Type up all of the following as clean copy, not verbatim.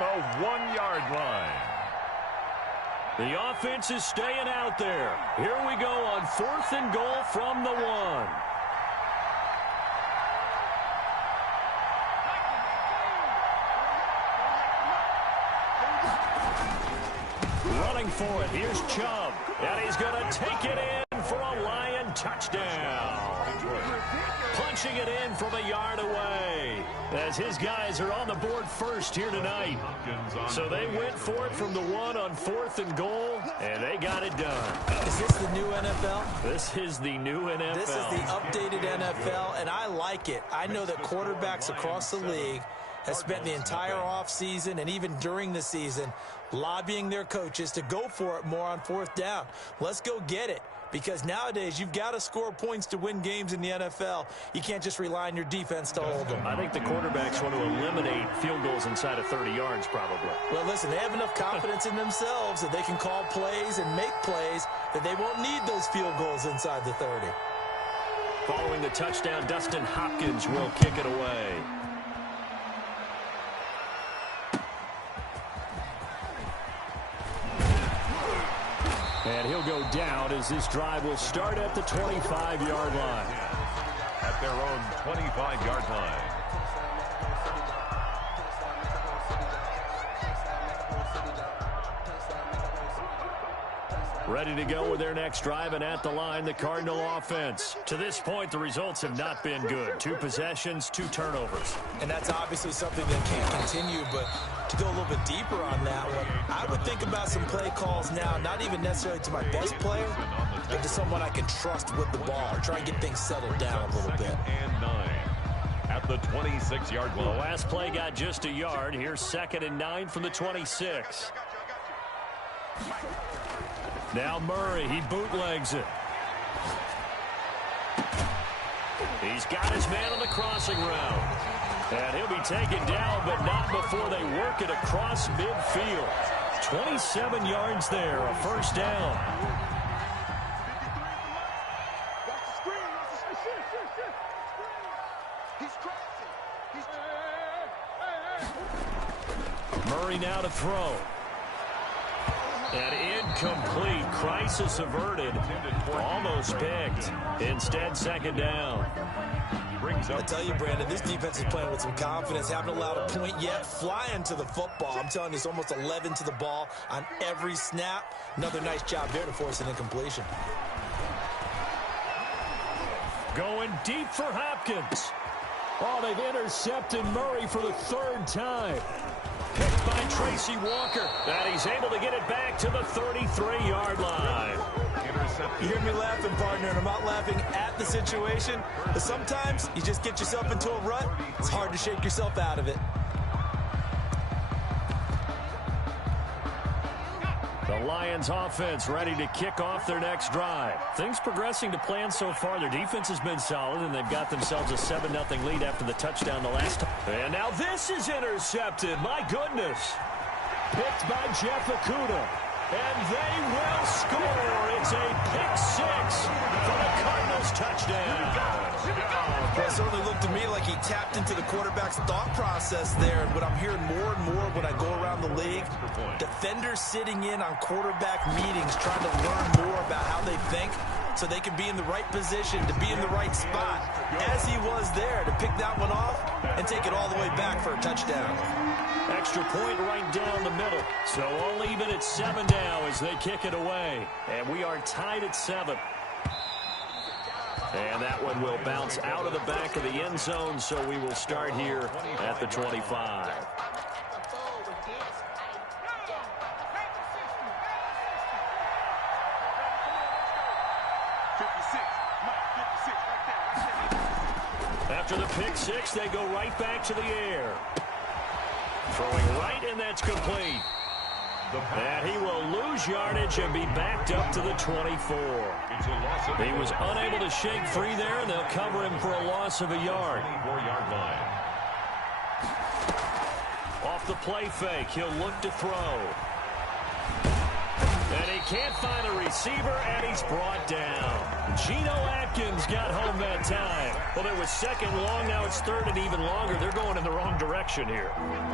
the 1-yard line. The offense is staying out there. Here we go on 4th and goal from the 1. Running for it. Here's Chubb. And he's going to take it in for a Lion touchdown. Punching it in from a yard away as his guys are on the board first here tonight. So they went for it from the 1 on 4th and goal, and they got it done. Is this the new NFL? This is the new NFL. This is the updated NFL, and I like it. I know that quarterbacks across the league have spent the entire offseason and even during the season lobbying their coaches to go for it more on 4th down. Let's go get it. Because nowadays, you've got to score points to win games in the NFL. You can't just rely on your defense to hold them. I think the quarterbacks want to eliminate field goals inside of 30 yards, probably. Well, listen, they have enough confidence in themselves that they can call plays and make plays that they won't need those field goals inside the 30. Following the touchdown, Dustin Hopkins will kick it away. And he'll go down as this drive will start at the 25-yard line. At their own 25-yard line. Ready to go with their next drive, and at the line, the Cardinal offense. To this point, the results have not been good. 2 possessions, 2 turnovers. And that's obviously something that can't continue, but to go a little bit deeper on that one, I would think about some play calls now, not even necessarily to my best player, but to someone I can trust with the ball, or try and get things settled down a little bit. And 9 at the 26-yard line. The last play got just a yard. Here's 2nd and 9 from the 26. Now Murray, he bootlegs it. He's got his man on the crossing route. And he'll be taken down, but not before they work it across midfield. 27 yards there, a first down. Murray now to throw. And incomplete. Crisis averted. Almost picked. Instead, 2nd down. I tell you, Brandon, this defense is playing with some confidence. Haven't allowed a point yet. Flying to the football. I'm telling you, it's almost 11 to the ball on every snap. Another nice job there to force an incompletion. Going deep for Hopkins. Oh, they've intercepted Murray for the 3rd time. Picked by Tracy Walker. And he's able to get it back to the 33-yard line. You hear me laughing, partner, and I'm not laughing at the situation. But sometimes you just get yourself into a rut. It's hard to shake yourself out of it. The Lions offense ready to kick off their next drive. Things progressing to plan so far. Their defense has been solid, and they've got themselves a 7-0 lead after the touchdown the last time. And now this is intercepted. My goodness. Picked by Jeff Okudah. And they will score. It's a pick-6 for the Cardinals touchdown. Well, it certainly looked to me like he tapped into the quarterback's thought process there. And what I'm hearing more and more when I go around the league, defenders sitting in on quarterback meetings trying to learn more about how they think so they can be in the right position, to be in the right spot, as he was there, to pick that one off and take it all the way back for a touchdown. Extra point right down the middle. So all even at 7 now as they kick it away. And we are tied at 7. And that one will bounce out of the back of the end zone, so we will start here at the 25. After the pick-6, they go right back to the air. Throwing right, and that's complete. And he will lose yardage and be backed up to the 24. He was unable to shake free there, and they'll cover him for a loss of a yard. Off the play fake, he'll look to throw. And he can't find a receiver, and he's brought down. Geno Atkins got home that time. Well, it was second long. Now it's third and even longer. They're going in the wrong direction here.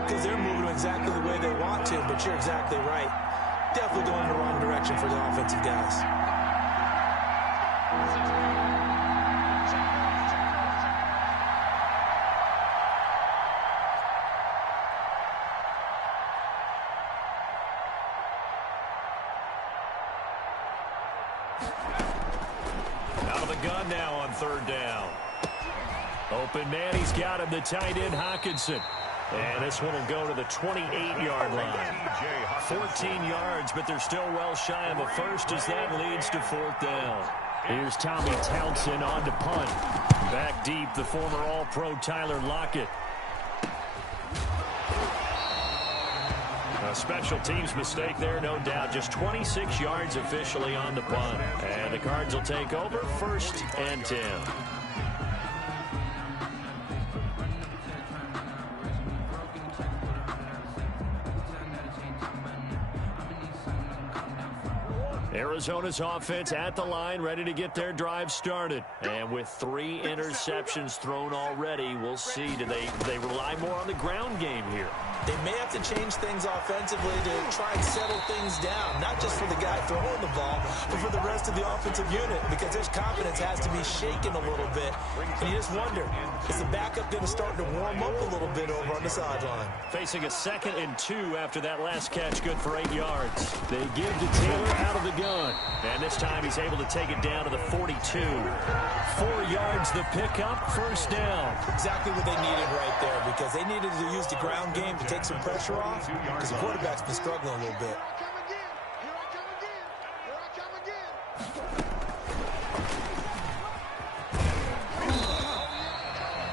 Because they're moving exactly the way they want to, but you're exactly right. Definitely going in the wrong direction for the offensive guys. Out of the gun now on third down. Open man, he's got him, the tight end Hockenson. And this one will go to the 28-yard line. 14 yards, but they're still well shy of a first as that leads to fourth down. Here's Tommy Townsend on to punt. Back deep, the former All-Pro Tyler Lockett. A special teams mistake there, no doubt. Just 26 yards officially on the punt. And the Cards will take over, 1st and 10. Arizona's offense at the line, ready to get their drive started. And with 3 interceptions thrown already, we'll see. Do they rely more on the ground game here? They may have to change things offensively to try and settle things down, not just for the guy throwing the ball, but for the rest of the offensive unit, because his confidence has to be shaken a little bit. And you just wonder, is the backup going to start to warm up a little bit over on the sideline? Facing a 2nd and 2 after that last catch, good for 8 yards. They give to Taylor out of the gun. And this time he's able to take it down to the 42. 4 yards the pickup, 1st down. Exactly what they needed right there, because they needed to use the ground game to take some pressure off, because the quarterback's been struggling a little bit.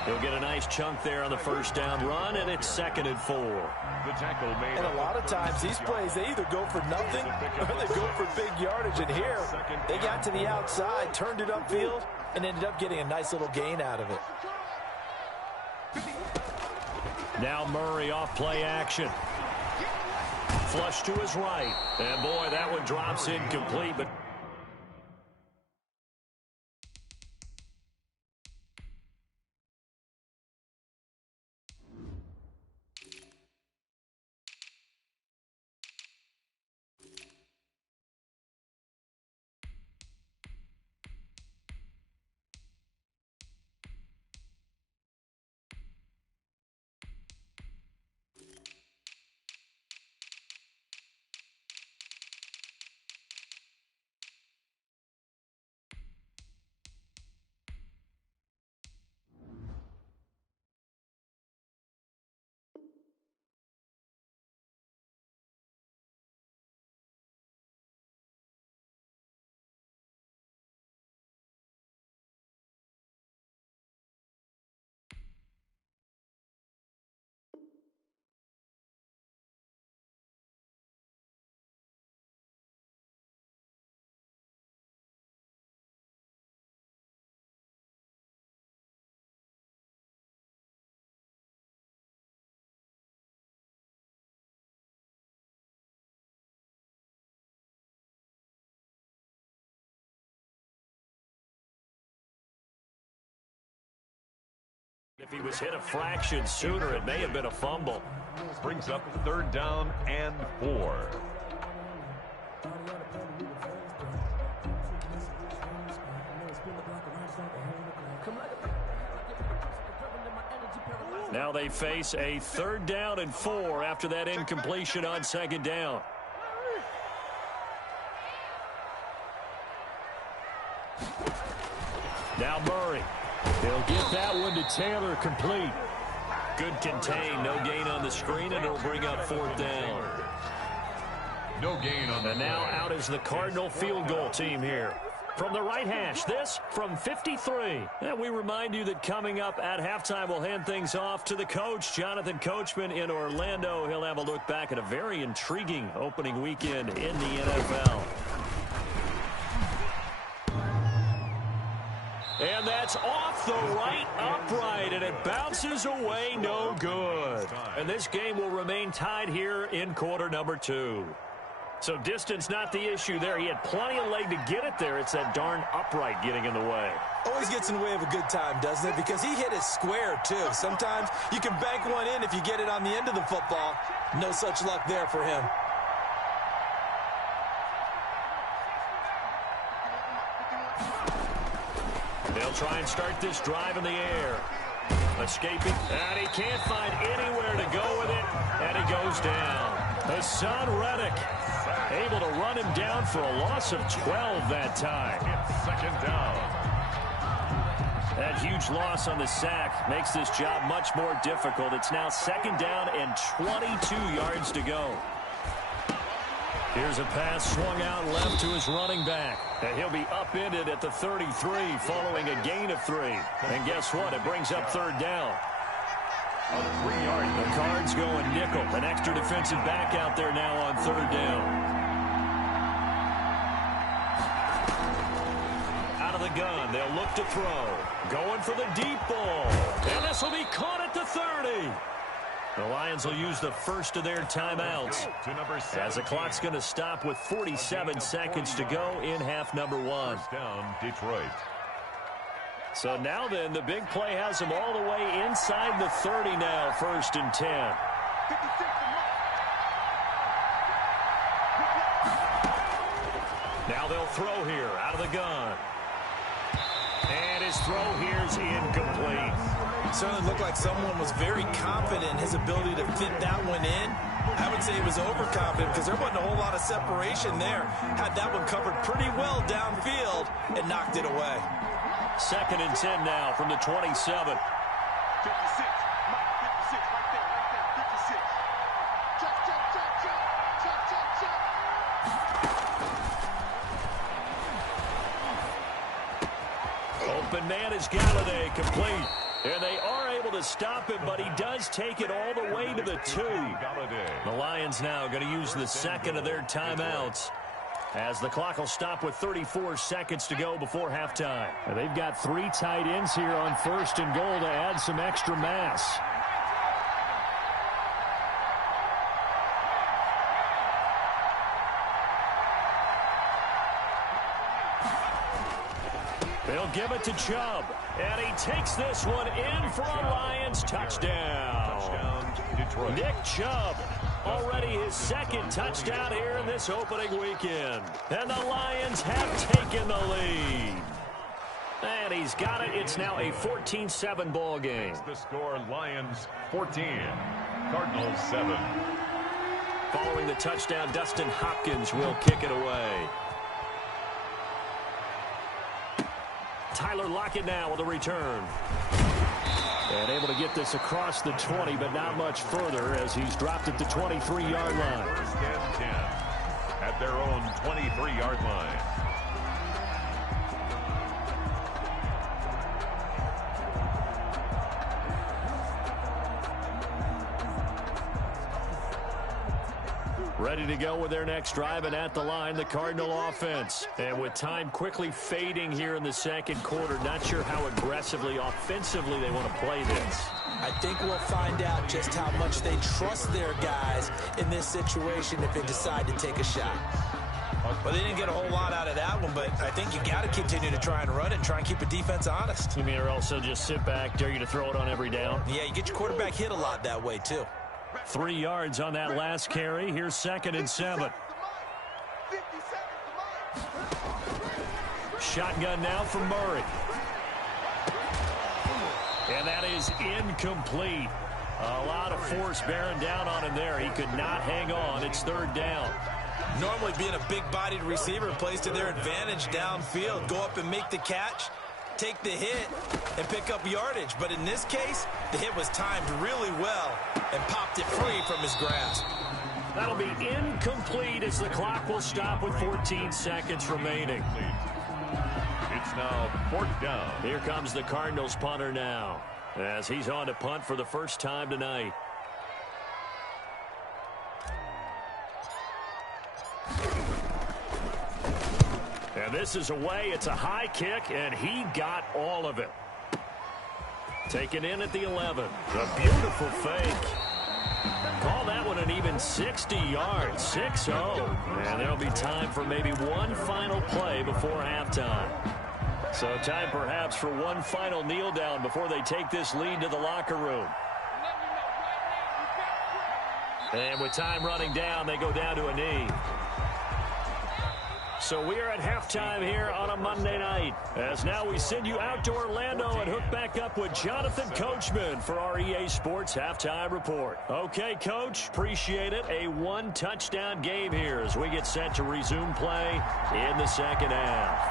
He'll get a nice chunk there on the 1st down run, and it's 2nd and 4. The tackle made. And a lot of times these plays, they either go for nothing or they go for big yardage. And here, they got to the outside, turned it upfield, and ended up getting a nice little gain out of it. Now Murray off play action. Flush to his right. And boy, that one drops incomplete, but if he was hit a fraction sooner, it may have been a fumble. Brings up 3rd down and 4. Now they face a 3rd down and 4 after that incompletion on 2nd down. Now Murray. He'll get that one to Taylor, complete. Good contain, no gain on the screen, and it'll bring up 4th down. No gain on the And now out is the Cardinal field goal team here. From the right hash, this from 53. And we remind you that coming up at halftime, we'll hand things off to the coach, Jonathan Coachman in Orlando. He'll have a look back at a very intriguing opening weekend in the NFL. And that's off the right upright, and it bounces away, no good. And this game will remain tied here in quarter number 2. So distance not the issue there. He had plenty of leg to get it there. It's that darn upright getting in the way. Always gets in the way of a good time, doesn't it? Because he hit it square, too. Sometimes you can bank one in if you get it on the end of the football. No such luck there for him. They'll try and start this drive in the air. Escaping, and he can't find anywhere to go with it, and he goes down. Hassan Reddick able to run him down for a loss of 12 that time. It's second down. That huge loss on the sack makes this job much more difficult. It's now second down and 22 yards to go. Here's a pass swung out left to his running back. And he'll be upended at the 33 following a gain of 3. And guess what? It brings up third down. A 3-yard. The Cards going nickel. An extra defensive back out there now on third down. Out of the gun, they'll look to throw. Going for the deep ball. And this will be caught at the 30. The Lions will use the first of their timeouts as the clock's going to stop with 47 seconds to go in half number 1. First down, Detroit. So now then, the big play has them all the way inside the 30 now, 1st and 10. Now they'll throw here out of the gun. And his throw here's incomplete. Certainly looked like someone was very confident in his ability to fit that one in. I would say he was overconfident because there wasn't a whole lot of separation there. Had that one covered pretty well downfield and knocked it away. 2nd and 10 now from the 27. 56. Mike, 56 right there, 56. Chop, chop, chop, chop. Chop, chop, chop. Open man is Galladay, complete. And they are able to stop him, but he does take it all the way to the 2. The Lions now going to use the second of their timeouts as the clock will stop with 34 seconds to go before halftime. And they've got 3 tight ends here on 1st and goal to add some extra mass. They'll give it to Chubb, and he takes this one in for a Lions touchdown. Detroit. Nick Chubb, already his 2nd touchdown here in this opening weekend. And the Lions have taken the lead. And he's got it. It's now a 14-7 ball game. The score, Lions 14, Cardinals 7. Following the touchdown, Dustin Hopkins will kick it away. Tyler Lockett now with a return. And able to get this across the 20, but not much further as he's dropped at the 23-yard line. 1st and 10 at their own 23-yard line. Ready to go with their next drive, and at the line, the Cardinal offense. And with time quickly fading here in the 2nd quarter, not sure how aggressively, offensively they want to play this. I think we'll find out just how much they trust their guys in this situation if they decide to take a shot. Well, they didn't get a whole lot out of that one, but I think you got to continue to try and run it and try and keep a defense honest. You mean, or also just sit back, dare you to throw it on every down? Yeah, you get your quarterback hit a lot that way, too. 3 yards on that last carry. Here's 2nd and 7. Shotgun now from Murray. And that is incomplete. A lot of force bearing down on him there. He could not hang on. It's 3rd down. Normally being a big-bodied receiver plays to their advantage downfield. Go up and make the catch, take the hit, and pick up yardage. But in this case, the hit was timed really well and popped it free from his grasp. That'll be incomplete as the clock will stop with 14 seconds remaining. It's now 4th down. Here comes the Cardinals punter now as he's on to punt for the first time tonight. And this is away. It's a high kick, and he got all of it. Taken in at the 11. A beautiful fake. Call that one an even and 60 yards, 6-0. And there'll be time for maybe one final play before halftime. So time perhaps for one final kneel down before they take this lead to the locker room. And with time running down, they go down to a knee. So we are at halftime here on a Monday night. As now we send you out to Orlando and hook back up with Jonathan Coachman for our EA Sports Halftime Report. Okay, Coach, appreciate it. A one-touchdown game here as we get set to resume play in the second half.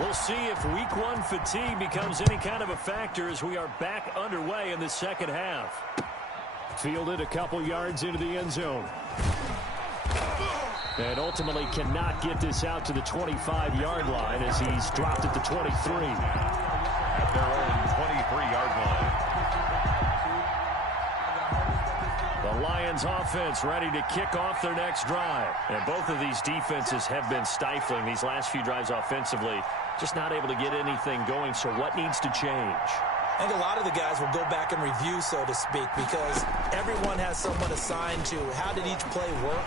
We'll see if week one fatigue becomes any kind of a factor as we are back underway in the second half. Fielded a couple yards into the end zone. And ultimately cannot get this out to the 25-yard line as he's dropped at the 23. At their own 23-yard line. The Lions offense ready to kick off their next drive. And both of these defenses have been stifling these last few drives offensively. Just not able to get anything going, so what needs to change? I think a lot of the guys will go back and review, so to speak, because everyone has someone assigned to how did each play work.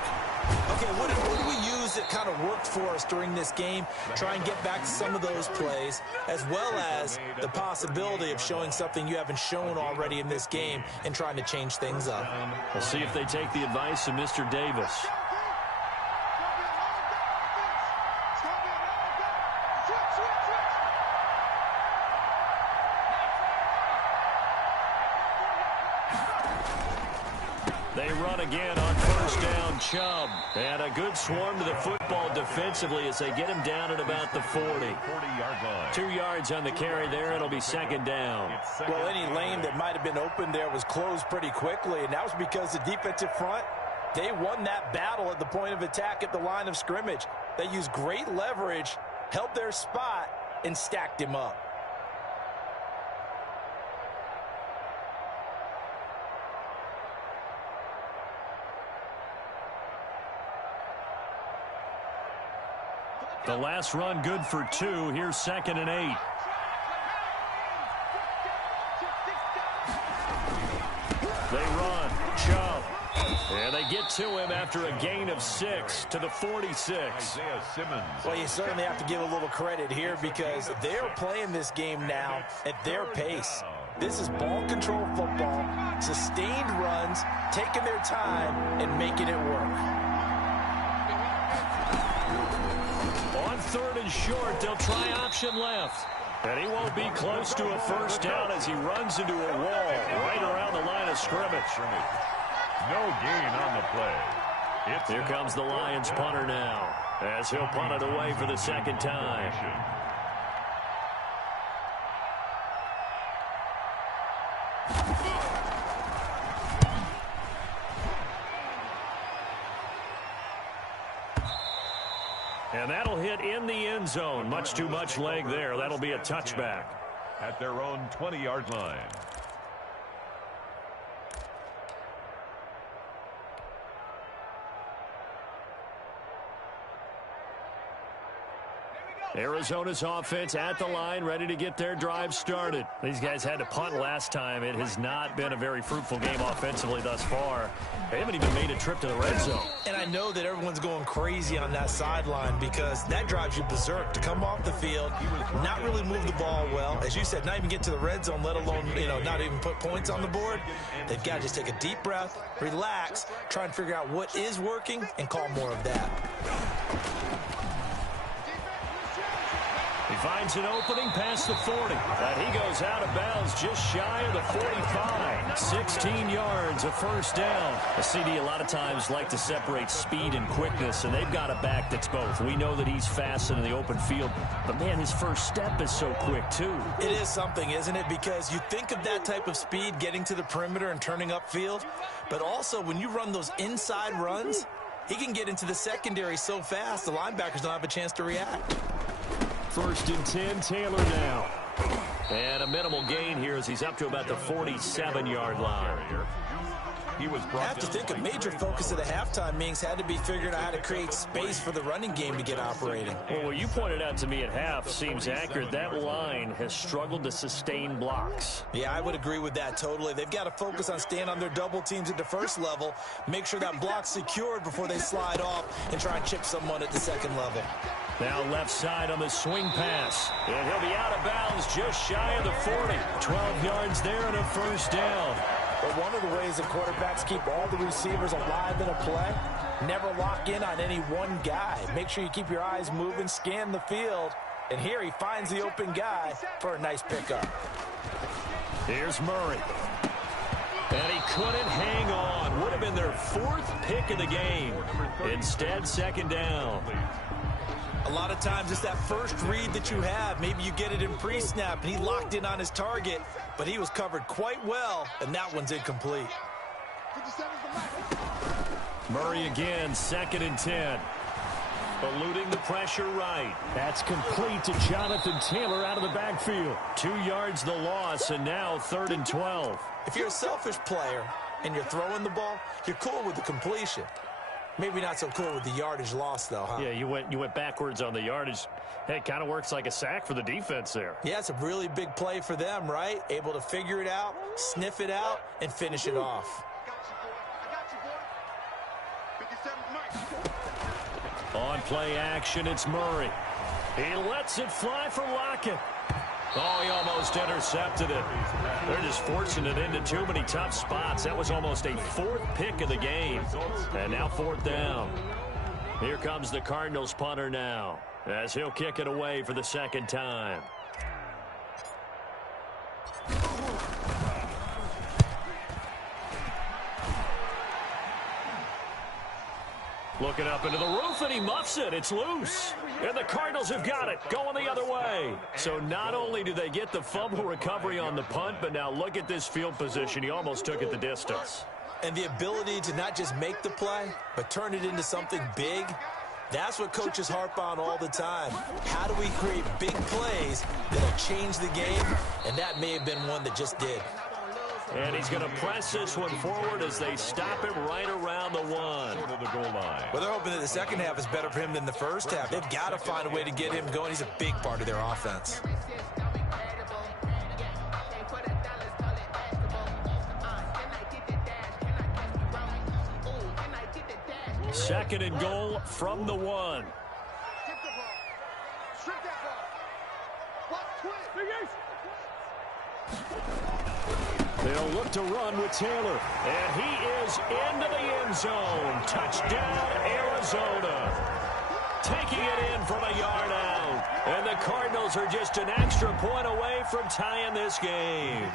Okay, what did we use that kind of worked for us during this game? Try and get back to some of those plays, as well as the possibility of showing something you haven't shown already in this game and trying to change things up. We'll see if they take the advice of Mr. Davis. They run again on first down, Chubb. And a good swarm to the football defensively as they get him down at about the 40. 40-yard line. 2 yards on the carry there. It'll be second down. Well, any lane that might have been open there was closed pretty quickly, and that was because the defensive front, they won that battle at the point of attack at the line of scrimmage. They used great leverage, held their spot, and stacked him up. The last run good for 2. Here's 2nd and 8. They run. Chubb. And they get to him after a gain of 6 to the 46. Isaiah Simmons. Well, you certainly have to give a little credit here because they're playing this game now at their pace. This is ball control football, sustained runs, taking their time, and making it work. On 3rd and short, they'll try option left. And he won't be close to a first down as he runs into a wall right around the line of scrimmage. No gain on the play. Here comes the Lions punter now as he'll punt it away for the second time. And that'll hit in the end zone. Much too much leg there. That'll be a touchback. At their own 20-yard line. Arizona's offense at the line, ready to get their drive started. These guys had to punt last time. It has not been a very fruitful game offensively thus far. They haven't even made a trip to the red zone. And I know that everyone's going crazy on that sideline because that drives you berserk to come off the field, not really move the ball well. As you said, not even get to the red zone, let alone, not even put points on the board. They've got to just take a deep breath, relax, try and figure out what is working, and call more of that. He finds an opening past the 40. And he goes out of bounds just shy of the 45. 16 yards, a first down. A CD a lot of times like to separate speed and quickness, and they've got a back that's both. We know that he's fast in the open field, but, man, his first step is so quick, too. It is something, isn't it? Because you think of that type of speed getting to the perimeter and turning upfield, but also when you run those inside runs, he can get into the secondary so fast the linebackers don't have a chance to react. 1st and 10, Taylor now. And a minimal gain here as he's up to about the 47-yard line. He was I brought have to down think a by major Trey focus of the Lance. halftime meetings had to be figuring out how to create space for the running game to get operating. Well, what you pointed out to me at half seems accurate. That line has struggled to sustain blocks. Yeah, I would agree with that totally. They've got to focus on staying on their double teams at the first level, make sure that block's secured before they slide off and try and chip someone at the second level. Now left side on the swing pass. And he'll be out of bounds just shy of the 40. 12 yards there and a first down. But one of the ways that quarterbacks keep all the receivers alive in a play, never lock in on any one guy. Make sure you keep your eyes moving, scan the field. And here he finds the open guy for a nice pickup. Here's Murray. And he couldn't hang on. Would have been their fourth pick of the game. Instead, second down. A lot of times it's that first read that you have. Maybe you get it in pre-snap, and he locked in on his target, but he was covered quite well, and that one's incomplete. 57 is the max. Murray again, 2nd and 10. Eluding the pressure right. That's complete to Jonathan Taylor out of the backfield. 2 yards the loss, and now 3rd and 12. If you're a selfish player and you're throwing the ball, you're cool with the completion. Maybe not so cool with the yardage loss, though, huh? Yeah, you went backwards on the yardage. Hey, it kind of works like a sack for the defense there. Yeah, it's a really big play for them, right? Able to figure it out, sniff it out, and finish it off. I got you, boy. 57 is Mike. On play action, it's Murray. He lets it fly for Lockett. Oh, he almost intercepted it. They're just forcing it into too many tough spots. That was almost a 4th pick of the game. And now 4th down. Here comes the Cardinals punter now, as he'll kick it away for the 2nd time. Looking up into the roof, and he muffs it. It's loose. And the Cardinals have got it, going the other way. So not only do they get the fumble recovery on the punt, but now look at this field position. He almost took it the distance. And the ability to not just make the play, but turn it into something big, that's what coaches harp on all the time. How do we create big plays that'll change the game? And that may have been one that just did. And he's going to press this one forward as they stop him right around the 1. Short of the goal line. Well, they're hoping that the second half is better for him than the first half. They've got to find a way to get him going. He's a big part of their offense. 2nd and goal from the 1. Take the ball. Strip that ball. Watch twist. They'll look to run with Taylor. And he is into the end zone. Touchdown, Arizona. Taking it in from a yard out. And the Cardinals are just an extra point away from tying this game.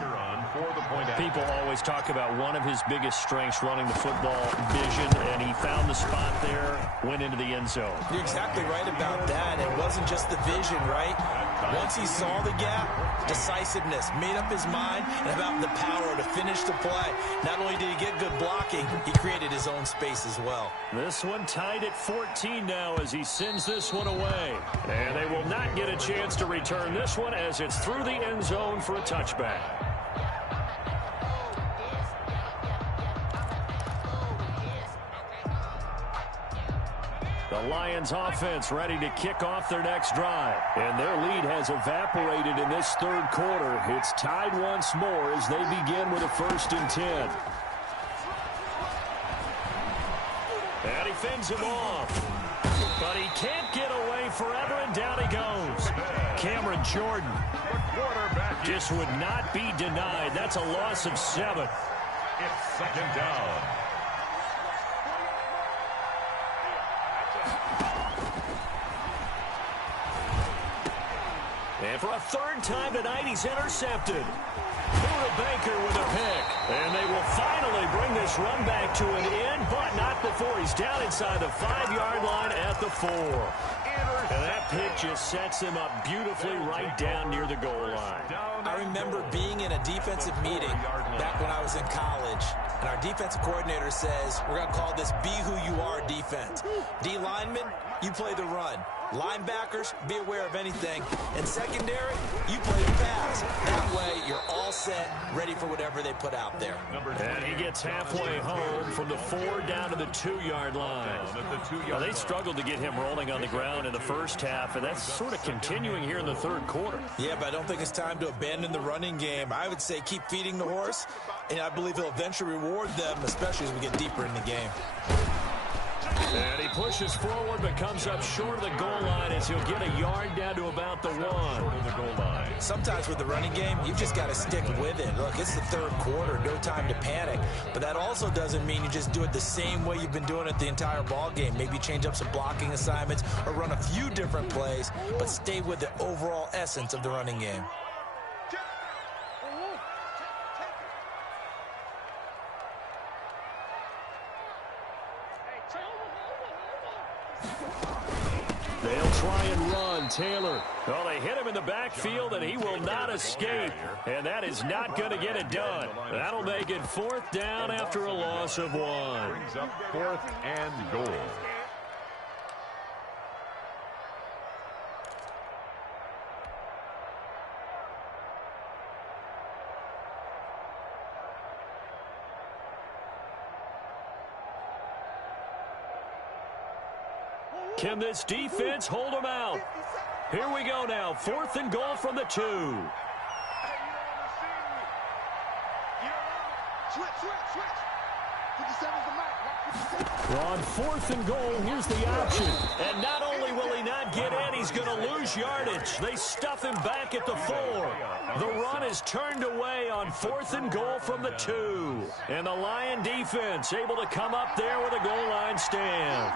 People always talk about one of his biggest strengths running the football, vision, and he found the spot there, went into the end zone. You're exactly right about that. It wasn't just the vision, right? Once he saw the gap, decisiveness, made up his mind, and about the power to finish the play. Not only did he get good blocking, he created his own space as well. This one tied at 14 now as he sends this one away. And they will not get a chance to return this one as it's through the end zone for a touchback. The Lions offense ready to kick off their next drive. And their lead has evaporated in this 3rd quarter. It's tied once more as they begin with a 1st and 10. And he fends him off. But he can't get away forever, and down he goes. Cameron Jordan just would not be denied. That's a loss of 7. It's 2nd down. And for a 3rd time tonight, he's intercepted. Buda Baker with a pick. And they will finally bring this run back to an end, but not before he's down inside the 5-yard line at the 4. And that pick just sets him up beautifully right down near the goal line. I remember being in a defensive meeting back when I was in college, and our defensive coordinator says, we're going to call this Be Who You Are defense. D lineman, you play the run. Linebackers, be aware of anything. And secondary, you play the pass. That way, you're all set, ready for whatever they put out there. And he gets halfway home from the 4 down to the 2-yard line. Now, they struggled to get him rolling on the ground in the first half, and that's sort of continuing here in the third quarter. Yeah, but I don't think it's time to abandon the running game. I would say keep feeding the horse, and I believe he'll eventually reward them, especially as we get deeper in the game. And he pushes forward but comes up short of the goal line as he'll get a yard down to about the 1. Sometimes with the running game, you've just got to stick with it. Look, it's the third quarter, no time to panic. But that also doesn't mean you just do it the same way you've been doing it the entire ball game. Maybe change up some blocking assignments or run a few different plays, but stay with the overall essence of the running game. They'll try and run. Taylor. Well, they hit him in the backfield, and he will not escape. And that is not going to get it done. That'll make it 4th down after a loss of 1. Brings up 4th and goal. Can this defense hold them out? Here we go now. 4th and goal from the 2. On 4th and goal, here's the option. And not only will he not get in, he's going to lose yardage. They stuff him back at the 4. The run is turned away on 4th and goal from the 2. And the Lion defense able to come up there with a goal line stand.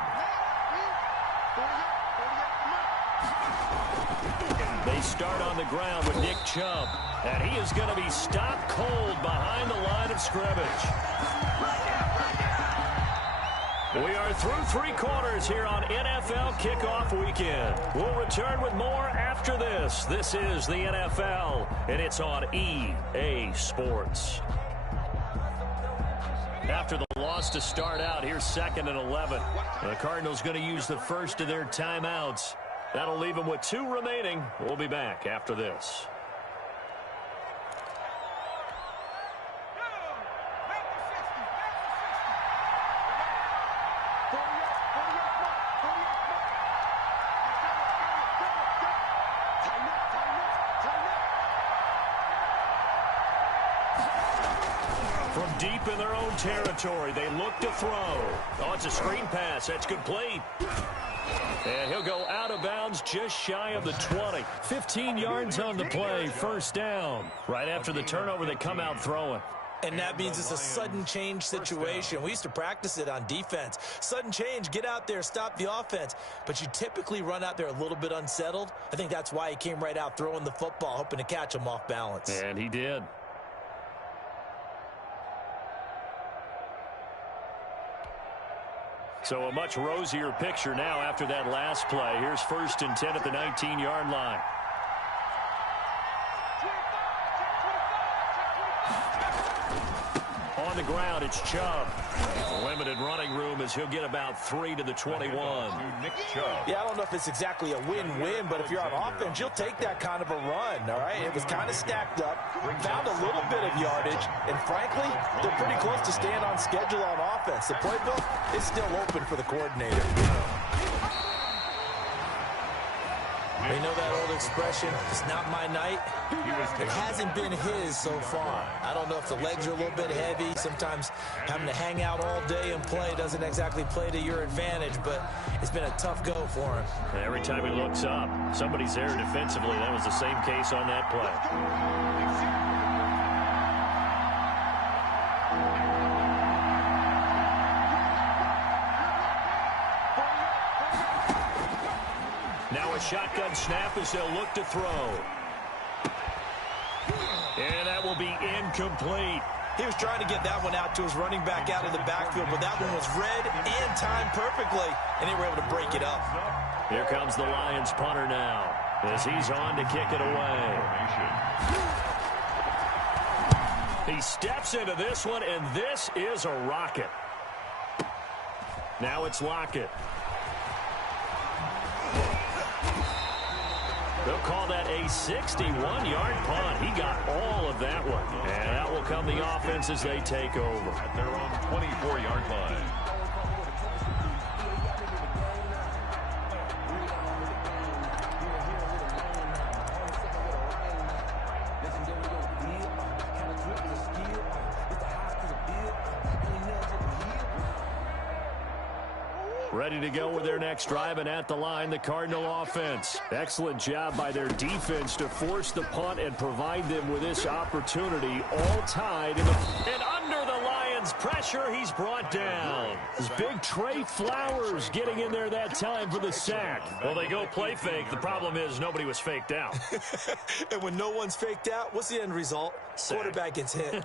They start on the ground with Nick Chubb, and he is going to be stopped cold behind the line of scrimmage. We are through 3 quarters here on NFL Kickoff Weekend. We'll return with more after this. This is the NFL, and it's on EA Sports. After the loss to start out, here's 2nd and 11. The Cardinals going to use the first of their timeouts. That'll leave them with 2 remaining. We'll be back after this. From deep in their own territory, they look to throw. Oh, it's a screen pass. That's complete. And he'll go out of bounds just shy of the 20. 15 yards on the play, 1st down. Right after the turnover, they come out throwing. And that means it's a sudden change situation. We used to practice it on defense. Sudden change, get out there, stop the offense. But you typically run out there a little bit unsettled. I think that's why he came right out throwing the football, hoping to catch him off balance. And he did. So a much rosier picture now after that last play. Here's 1st and 10 at the 19-yard line. On the ground, it's Chubb. Limited running room as he'll get about 3 to the 21. Yeah, I don't know if it's exactly a win-win, but if you're on offense, you'll take that kind of a run, all right? It was kind of stacked up, found a little bit of yardage, and frankly, they're pretty close to staying on schedule on offense. The playbook is still open for the coordinator. You know that old expression, it's not my night? It hasn't been his so far. I don't know if the legs are a little bit heavy. Sometimes having to hang out all day and play doesn't exactly play to your advantage, but it's been a tough go for him. Every time he looks up, somebody's there defensively. That was the same case on that play. Now a shotgun snap as they'll look to throw. And that will be incomplete. He was trying to get that one out to his running back out of the backfield, but that one was read and timed perfectly, and they were able to break it up. Here comes the Lions punter now as he's on to kick it away. He steps into this one, and this is a rocket. Now it's Lockett. They'll call that a 61-yard punt. He got all of that one. And out will come the offense as they take over. At their own 24-yard line. Ready to go with their next drive, and at the line, the Cardinal offense. Excellent job by their defense to force the punt and provide them with this opportunity, all tied in the... And under the Lions' pressure, he's brought down. This big Trey Flowers getting in there that time for the sack. Well, they go play fake. The problem is nobody was faked out. And when no one's faked out, what's the end result? Sack. Quarterback gets hit.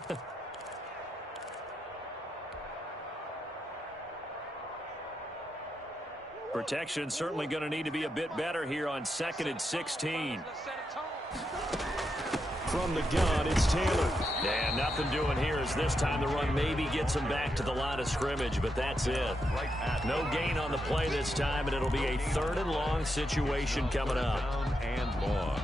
Protection certainly going to need to be a bit better here on 2nd and 16. From the gun, it's Taylor. And nothing doing here as this time the run maybe gets him back to the line of scrimmage, but that's it. No gain on the play this time, and it'll be a 3rd and long situation coming up. Down and long.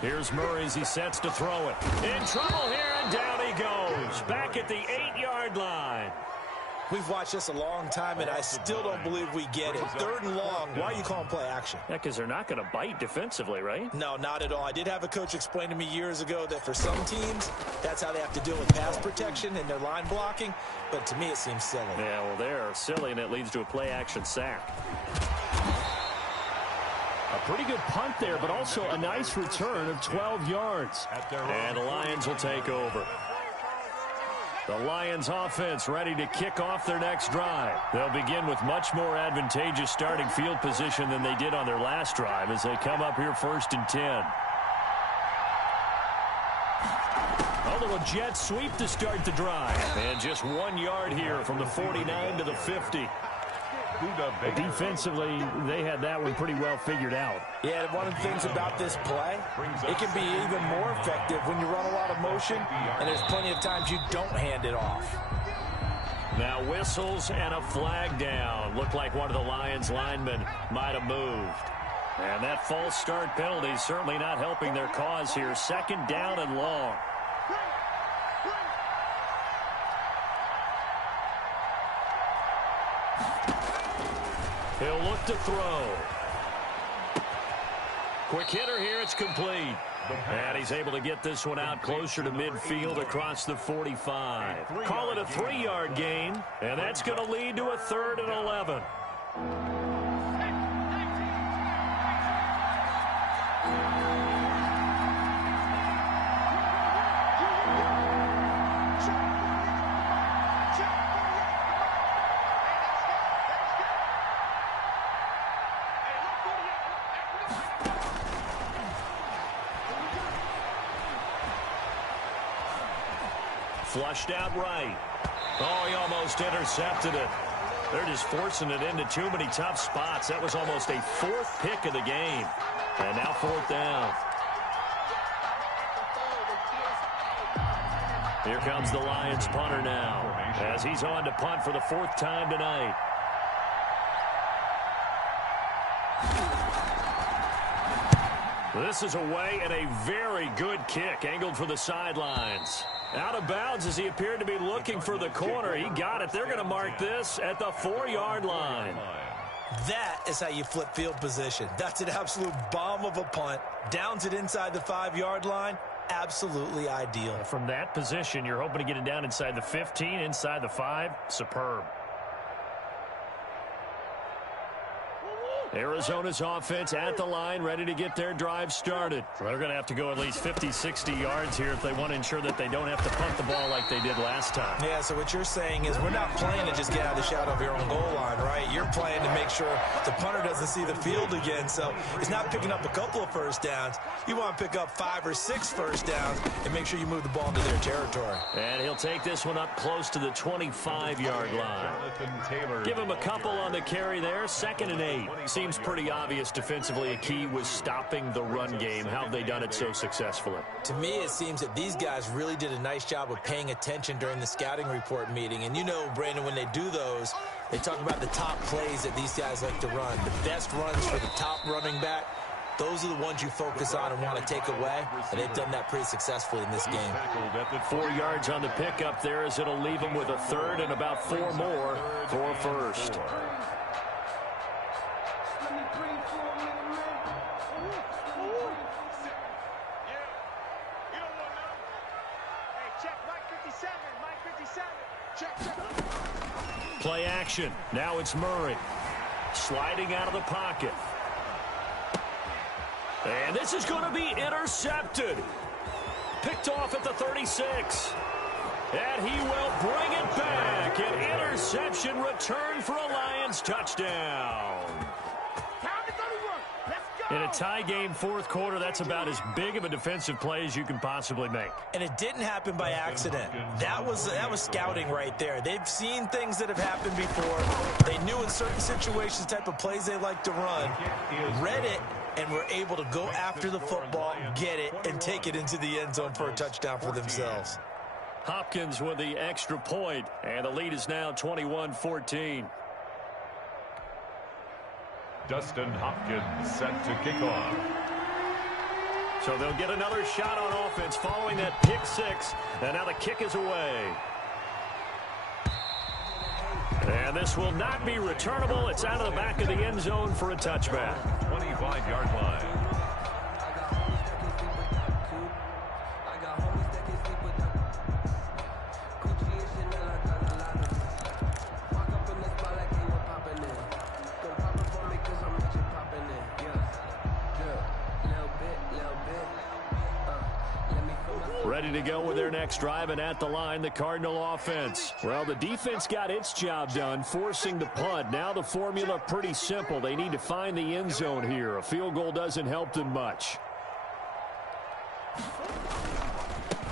Here's Murray as he sets to throw it. In trouble here, and down he goes. Back at the 8-yard line. We've watched this a long time, and I still don't believe we get it. 3rd and long. Why are you calling play action? Yeah, because they're not going to bite defensively, right? No, not at all. I did have a coach explain to me years ago that for some teams, that's how they have to deal with pass protection and their line blocking. But to me, it seems silly. Yeah, well, they're silly, and it leads to a play-action sack. A pretty good punt there, but also a nice return of 12 yards. And the Lions will take over. The Lions offense ready to kick off their next drive. They'll begin with much more advantageous starting field position than they did on their last drive as they come up here 1st and 10. A little jet sweep to start the drive. And just 1 yard here from the 49 to the 50. Defensively, they had that one pretty well figured out. Yeah, and one of the things about this play, it can be even more effective when you run a lot of motion, and there's plenty of times you don't hand it off. Now whistles and a flag down. Looked like one of the Lions linemen might have moved. And that false start penalty is certainly not helping their cause here. 2nd down and long. He'll look to throw. Quick hitter here, it's complete. And he's able to get this one out closer to midfield across the 45. Call it a 3-yard gain, and that's going to lead to a 3rd and 11. Flushed out right. Oh, he almost intercepted it. They're just forcing it into too many tough spots. That was almost a 4th pick of the game. And now 4th down. Here comes the Lions punter now as he's on to punt for the 4th time tonight. This is away and a very good kick angled for the sidelines. Out of bounds as he appeared to be looking for the corner. He got it. They're going to mark this at the 4-yard line. That is how you flip field position. That's an absolute bomb of a punt. Downs it inside the 5-yard line. Absolutely ideal. From that position, you're hoping to get it down inside the 15, inside the 5. Superb. Arizona's offense at the line, ready to get their drive started. They're going to have to go at least 50, 60 yards here if they want to ensure that they don't have to punt the ball like they did last time. Yeah, so what you're saying is we're not playing to just get out of the shadow of your own goal line, right? You're playing to make sure the punter doesn't see the field again. So it's not picking up a couple of first downs. You want to pick up 5 or 6 first downs and make sure you move the ball into their territory. And he'll take this one up close to the 25-yard line. Give him a couple on the carry there. 2nd and 8. Seems seems pretty obvious defensively. A key was stopping the run game. How have they done it so successfully? To me, it seems that these guys really did a nice job of paying attention during the scouting report meeting. And you know, Brandon, when they do those, they talk about the top plays that these guys like to run. The best runs for the top running back, those are the ones you focus on and want to take away. And they've done that pretty successfully in this game. 4 yards on the pickup there as it'll leave them with a third and about 4 more for first. Play action. Now it's Murray. Sliding out of the pocket. And this is going to be intercepted. Picked off at the 36. And he will bring it back. An interception return for a Lions touchdown. In a tie game, fourth quarter, that's about as big of a defensive play as you can possibly make. And it didn't happen by accident. That was scouting right there. They've seen things that have happened before. They knew in certain situations the type of plays they like to run, read it, and were able to go after the football, get it, and take it into the end zone for a touchdown for themselves. Hopkins with the extra point, and the lead is now 21-14. Dustin Hopkins set to kick off. So they'll get another shot on offense following that pick six, and now the kick is away. And this will not be returnable. It's out of the back of the end zone for a touchback. 25-yard line. Ready to go with their next drive, and at the line, the Cardinal offense. Well, the defense got its job done, forcing the punt. Now the formula pretty simple. They need to find the end zone here. A field goal doesn't help them much.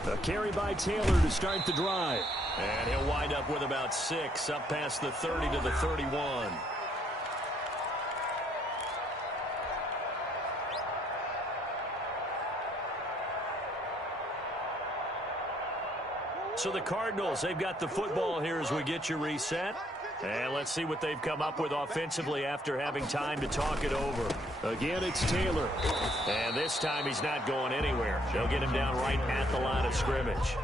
A carry by Taylor to start the drive. And he'll wind up with about 6, up past the 30 to the 31. So the Cardinals, they've got the football here as we get you reset. And let's see what they've come up with offensively after having time to talk it over. Again, it's Taylor. And this time he's not going anywhere. They'll get him down right at the line of scrimmage.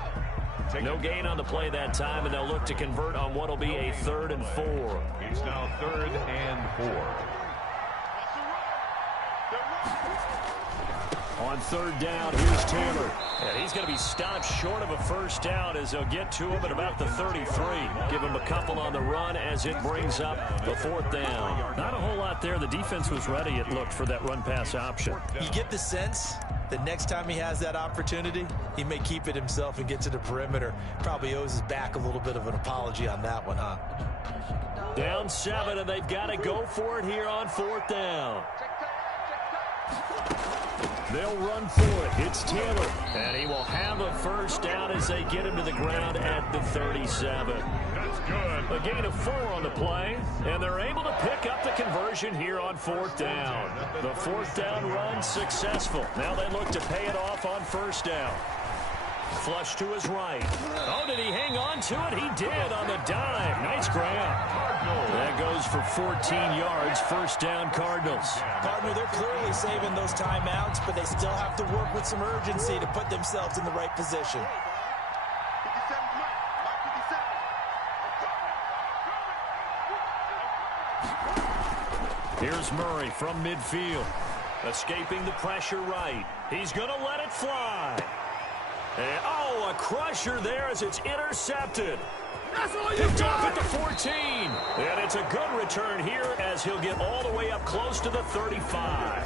No gain on the play that time, and they'll look to convert on what will be a 3rd and 4. It's now 3rd and 4. On 3rd down, here's Taylor. And he's going to be stopped short of a first down as they'll get to him at about the 33. Give him a couple on the run as it brings up the 4th down. Not a whole lot there. The defense was ready, it looked, for that run-pass option. You get the sense that next time he has that opportunity, he may keep it himself and get to the perimeter. Probably owes his back a little bit of an apology on that one, huh? Down 7, and they've got to go for it here on 4th down. They'll run for it. It's Taylor. And he will have a first down as they get him to the ground at the 37. That's good. A gain of 4 on the play. And they're able to pick up the conversion here on 4th down. The 4th down run successful. Now they look to pay it off on 1st down. Flush to his right. Oh, did he hang on to it? He did on the dive. Nice grab. That goes for 14 yards. 1st down, Cardinals. Gardner, they're clearly saving those timeouts, but they still have to work with some urgency to put themselves in the right position. 57, Here's Murray from midfield. Escaping the pressure right. He's going to let it fly. And, oh, a crusher there as it's intercepted. Picked off at the 14. And it's a good return here as he'll get all the way up close to the 35.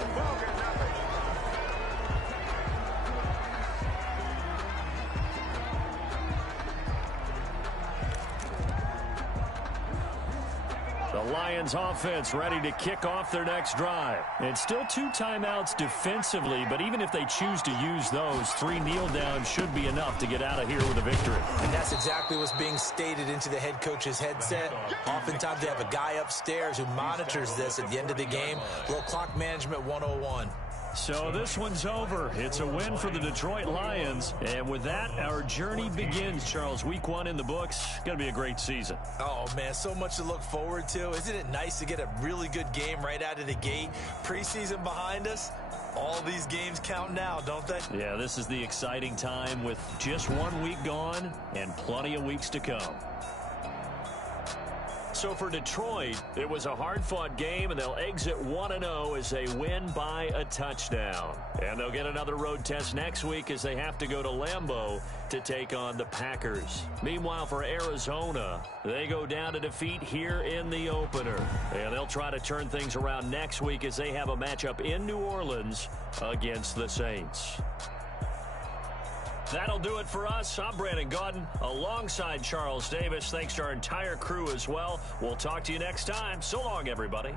The Lions offense ready to kick off their next drive. It's still 2 timeouts defensively, but even if they choose to use those, 3 kneel downs should be enough to get out of here with a victory. And that's exactly what's being stated into the head coach's headset. Oftentimes they have a guy upstairs who monitors this at the end of the game. Little clock management 101. So this one's over. It's a win for the Detroit Lions. And with that, our journey begins, Charles. Week 1 in the books. Going to be a great season. Oh, man, so much to look forward to. Isn't it nice to get a really good game right out of the gate? Preseason behind us. All these games count now, don't they? Yeah, this is the exciting time with just 1 week gone and plenty of weeks to come. So for Detroit, it was a hard-fought game, and they'll exit 1-0 as they win by a touchdown. And they'll get another road test next week as they have to go to Lambeau to take on the Packers. Meanwhile, for Arizona, they go down to defeat here in the opener. And they'll try to turn things around next week as they have a matchup in New Orleans against the Saints. That'll do it for us. I'm Brandon Gaudin alongside Charles Davis. Thanks to our entire crew as well. We'll talk to you next time. So long, everybody.